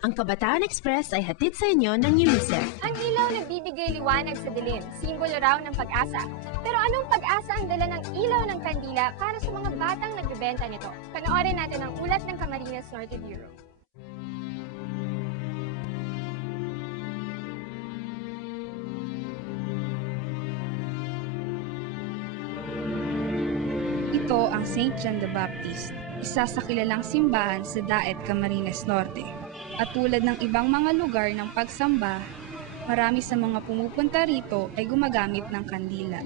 Ang Kabataan Express ay hatid sa inyo ng UNICEF. Ang ilaw nagbibigay liwanag sa dilim, simbolo raw ng pag-asa. Pero anong pag-asa ang dala ng ilaw ng kandila para sa mga batang nagbebenta nito? Panoorin natin ang ulat ng Camarines Norte Bureau. Ito ang St. John the Baptist, isa sa kilalang simbahan sa Daet, Camarines Norte. At tulad ng ibang mga lugar ng pagsamba, marami sa mga pumupunta rito ay gumagamit ng kandila.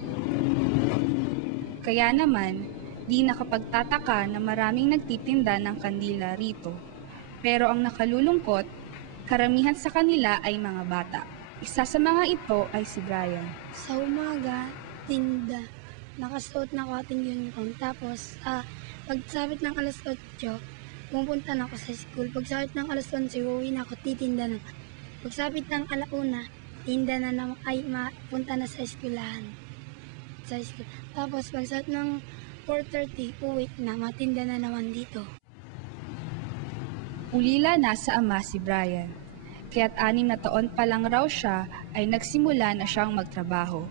Kaya naman, di nakapagtataka na maraming nagtitinda ng kandila rito. Pero ang nakalulungkot, karamihan sa kanila ay mga bata. Isa sa mga ito ay si Brian. Sa umaga, tinda. Nakasuot na ako ating uniform. Tapos, pagsabit ng alas 8, pumunta na ako sa school. Pagsabit ng alas 11, uuwi na ako, titinda na. Pagsabit ng alauna, tinda na naman, punta na sa eskwelahan. Sa school. Tapos, pagsabit ng 4:30, uwi na, matinda na naman dito. Ulila na sa ama si Brian. Kaya't 6 na taon pa lang raw siya ay nagsimula na siyang magtrabaho.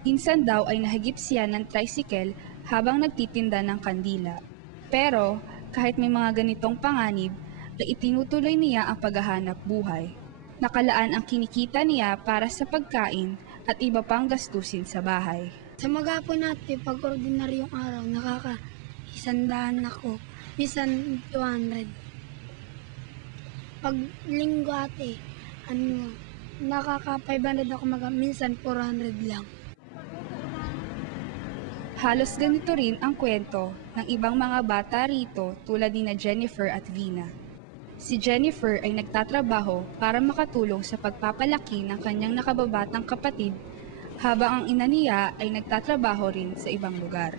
Minsan daw ay nahigip siya ng tricycle habang nagtitinda ng kandila. Pero kahit may mga ganitong panganib, ay itinutuloy niya ang paghahanap buhay. Nakalaan ang kinikita niya para sa pagkain at iba pang gastusin sa bahay. Sa maghapon natin, pag ordinaryong araw, nakaka-100 ako. Minsan 200. Pag linggo ate, nakaka-500 ako minsan 400 lang. Halos ganito rin ang kwento ng ibang mga bata rito tulad ni Jennifer at Vina. Si Jennifer ay nagtatrabaho para makatulong sa pagpapalaki ng kanyang nakababatang kapatid habang ang ina niya ay nagtatrabaho rin sa ibang lugar.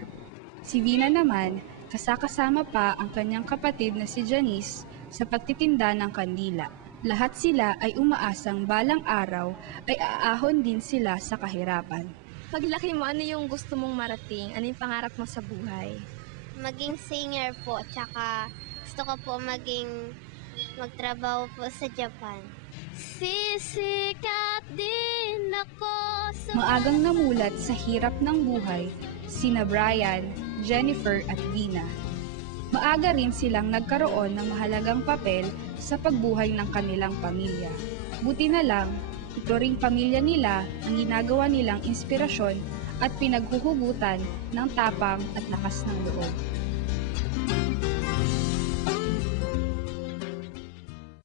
Si Vina naman, kasakasama pa ang kanyang kapatid na si Janice sa pagtitinda ng kandila. Lahat sila ay umaasang balang araw ay aahon din sila sa kahirapan. Paglaki mo, ano yung gusto mong marating? Ano yung pangarap mo sa buhay? Maging singer po, tsaka gusto ko po magtrabaho po sa Japan. Sisikat din ako sa... Maagang namulat sa hirap ng buhay sina Brian, Jennifer at Vina. Maaga rin silang nagkaroon ng mahalagang papel sa pagbuhay ng kanilang pamilya. Buti na lang, ito ring pamilya nila ang ginagawa nilang inspirasyon at pinaghuhugutan ng tapang at lakas ng loob.